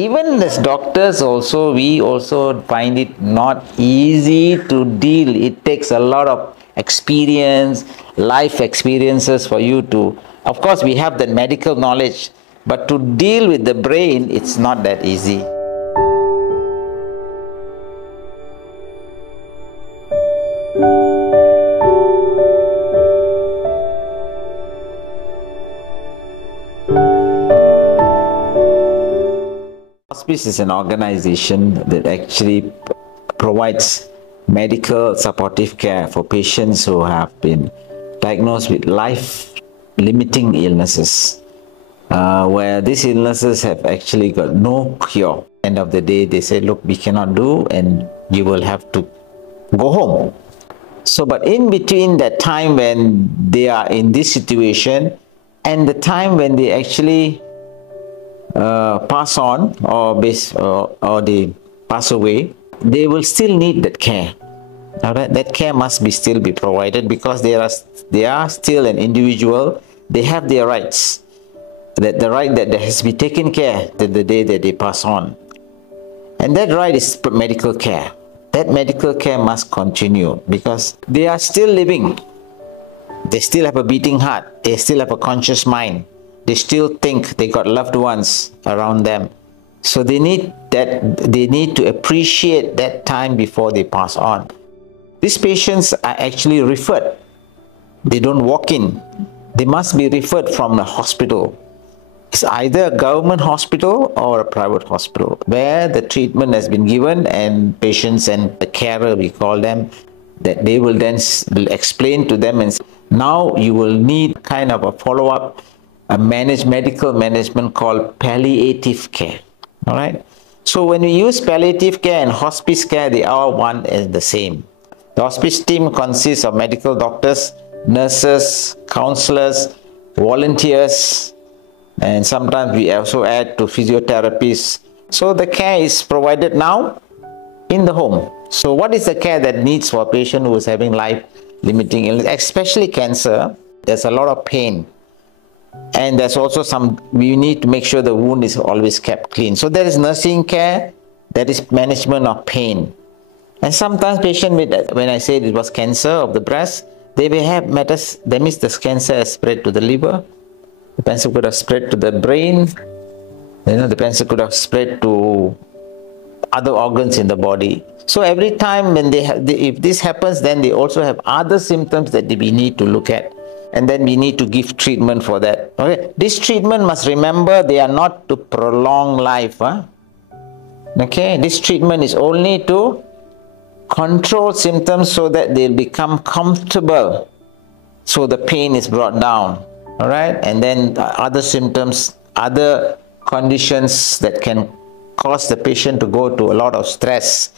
Even as doctors also, we also find it not easy to deal. It takes a lot of experience, life experiences for you to, of course we have the medical knowledge, but to deal with the brain, it's not that easy. Hospice is an organization that actually provides medical supportive care for patients who have been diagnosed with life-limiting illnesses, where these illnesses have actually got no cure. End of the day, they say, look, we cannot do, and you will have to go home. So, but in between that time when they are in this situation and the time when they actually pass on or they pass away, they will still need that care. All right? That care must still be provided, because they are still an individual. They have their rights. The right that has to be taken care till the day that they pass on. And that right is medical care. That medical care must continue because they are still living. They still have a beating heart. They still have a conscious mind. They still think they got loved ones around them. So they need to appreciate that time before they pass on. These patients are actually referred. They don't walk in. They must be referred from the hospital. It's either a government hospital or a private hospital where the treatment has been given, and patients and the carer, we call them, that they will then explain to them, and say, now you will need kind of a follow-up, a medical management called palliative care. All right. So when we use palliative care and hospice care, they are one and the same. The hospice team consists of medical doctors, nurses, counselors, volunteers, and sometimes we also add to physiotherapists. So the care is provided now in the home. So what is the care that needs for a patient who is having life-limiting illness, especially cancer? There's a lot of pain. And there's also we need to make sure the wound is always kept clean. So there is nursing care, there is management of pain. And sometimes patient when I said it was cancer of the breast, they may have that means the cancer has spread to the liver, the cancer could have spread to the brain, the cancer could have spread to other organs in the body. So every time when if this happens, then they also have other symptoms that we need to look at. And then we need to give treatment for that. Okay, this treatment must remember they are not to prolong life. Okay, this treatment is only to control symptoms so that they'll become comfortable. So the pain is brought down. All right, and then other symptoms, other conditions that can cause the patient to go to a lot of stress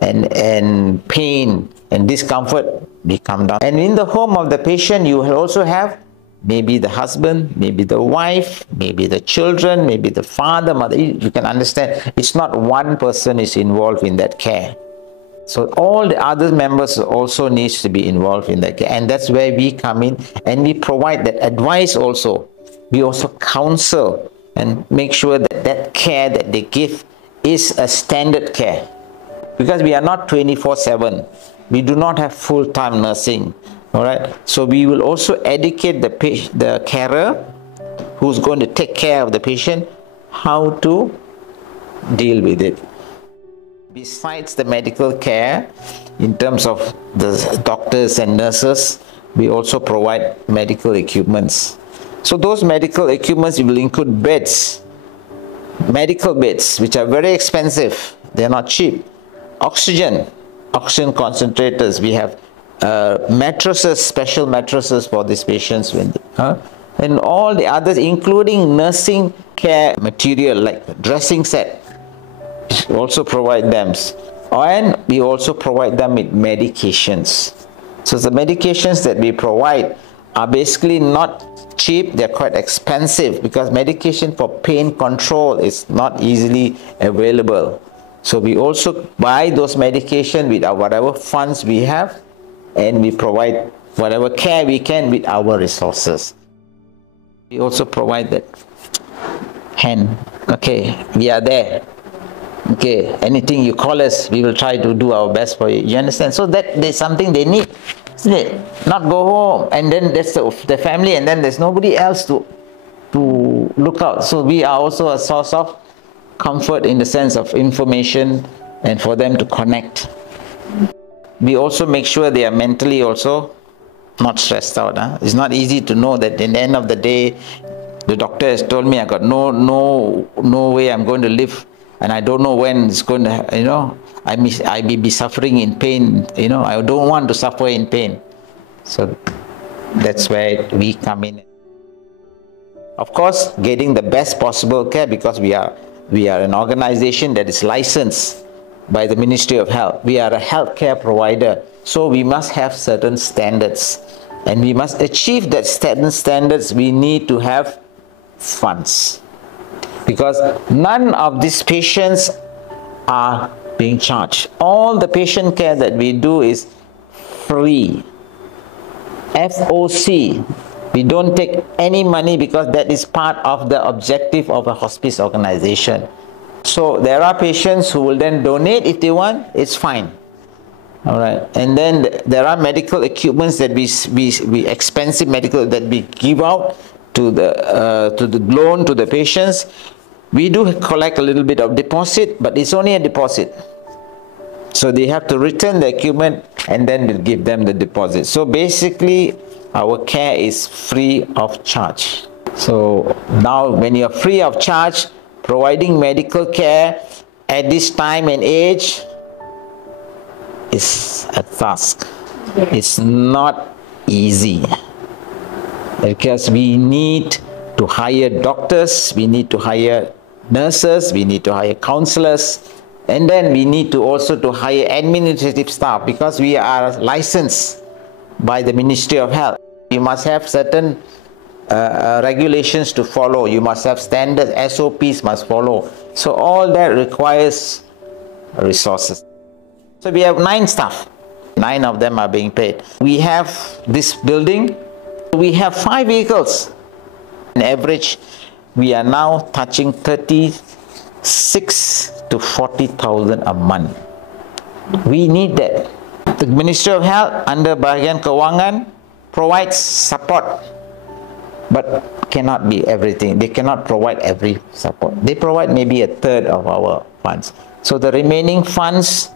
and pain and discomfort, they come down. And in the home of the patient, you will also have maybe the husband, maybe the wife, maybe the children, maybe the father, mother. You can understand, it's not one person is involved in that care. So all the other members also needs to be involved in that care. And that's where we come in, and we provide that advice also. We also counsel and make sure that that care that they give is a standard care. Because we are not 24/7. We do not have full-time nursing. All right. So we will also educate the carer who's going to take care of the patient how to deal with it. Besides the medical care, in terms of the doctors and nurses, we also provide medical equipments. So those medical equipments will include beds, medical beds, which are very expensive. They're not cheap. Oxygen concentrators. We have mattresses, special mattresses for these patients. And all the others, including nursing care material like dressing set. We also provide them. And we also provide them with medications. So the medications that we provide are basically not cheap, they're quite expensive, because medication for pain control is not easily available. So we also buy those medication with whatever funds we have, and we provide whatever care we can with our resources. We also provide that hand Okay, we are there. Okay, anything you call us, we will try to do our best for you. You understand? So that there's something they need, isn't it? Not go home and then that's the family and then there's nobody else to look out. So we are also a source of comfort in the sense of information and for them to connect. We also make sure they are mentally also not stressed out. It's not easy to know that in the end of the day, the doctor has told me I got no way I'm going to live, and I don't know when it's going to, I may be suffering in pain. I don't want to suffer in pain. So that's where we come in. Of course, getting the best possible care, because we are an organization that is licensed by the Ministry of Health. We are a healthcare provider, so we must have certain standards, and we must achieve that certain standards. We need to have funds, because none of these patients are being charged. All the patient care that we do is free. FOC. We don't take any money because that is part of the objective of a hospice organization. So there are patients who will then donate if they want, it's fine. All right, and then there are medical equipments that we expensive medical that we give out to the loan to the patients. We do collect a little bit of deposit, but it's only a deposit. So they have to return the equipment and then we'll give them the deposit. So basically, our care is free of charge. So now when you're free of charge, providing medical care at this time and age is a task. It's not easy, because we need to hire doctors, we need to hire nurses, we need to hire counselors, and then we need to also to hire administrative staff, because we are licensed by the Ministry of Health. You must have certain regulations to follow. You must have standards, SOPs must follow. So all that requires resources. So we have 9 staff. 9 of them are being paid. We have this building. We have 5 vehicles. On average, we are now touching 36 to 40,000 a month. We need that. The Ministry of Health under Bahagian Kewangan provides support, but cannot be everything. They cannot provide every support. They provide maybe a third of our funds. So the remaining funds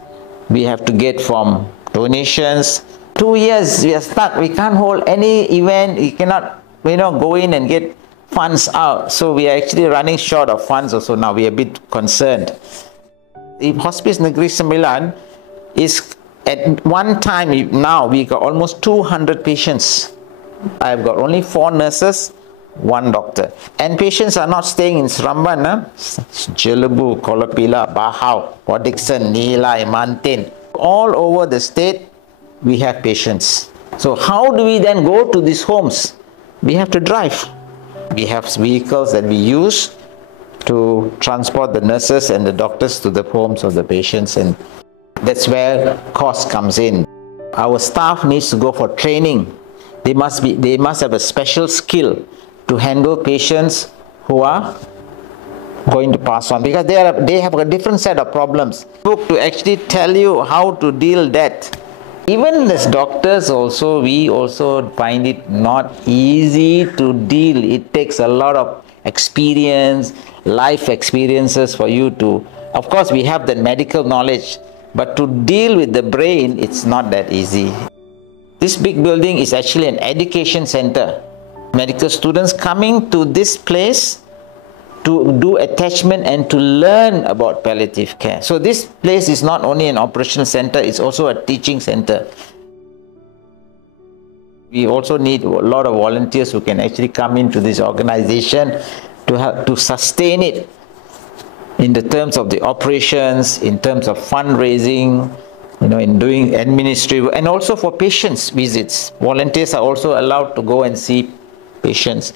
we have to get from donations. 2 years we are stuck. We can't hold any event. We cannot, go in and get funds out. So we are actually running short of funds also now. We are a bit concerned. The Hospice Negeri Sembilan is at one time, now we got almost 200 patients. I've got only 4 nurses, 1 doctor. And patients are not staying in Seramban. Jelebu, Kolapila, Bahau, Port Dickson, Nilai, Mantin. All over the state, we have patients. So how do we then go to these homes? We have to drive. We have vehicles that we use to transport the nurses and the doctors to the homes of the patients, and that's where cost comes in. Our staff needs to go for training. They must have a special skill to handle patients who are going to pass on, because they have a different set of problems. Book to actually tell you how to deal that. Even as doctors also, we also find it not easy to deal. It takes a lot of experience, life experiences for you to, of course we have the medical knowledge, but to deal with the brain, it's not that easy. This big building is actually an education center. Medical students coming to this place to do attachment and to learn about palliative care. So this place is not only an operational center, it's also a teaching center. We also need a lot of volunteers who can actually come into this organization to help to sustain it in the terms of the operations, in terms of fundraising, in doing administrative, and also for patients visits. Volunteers are also allowed to go and see patients.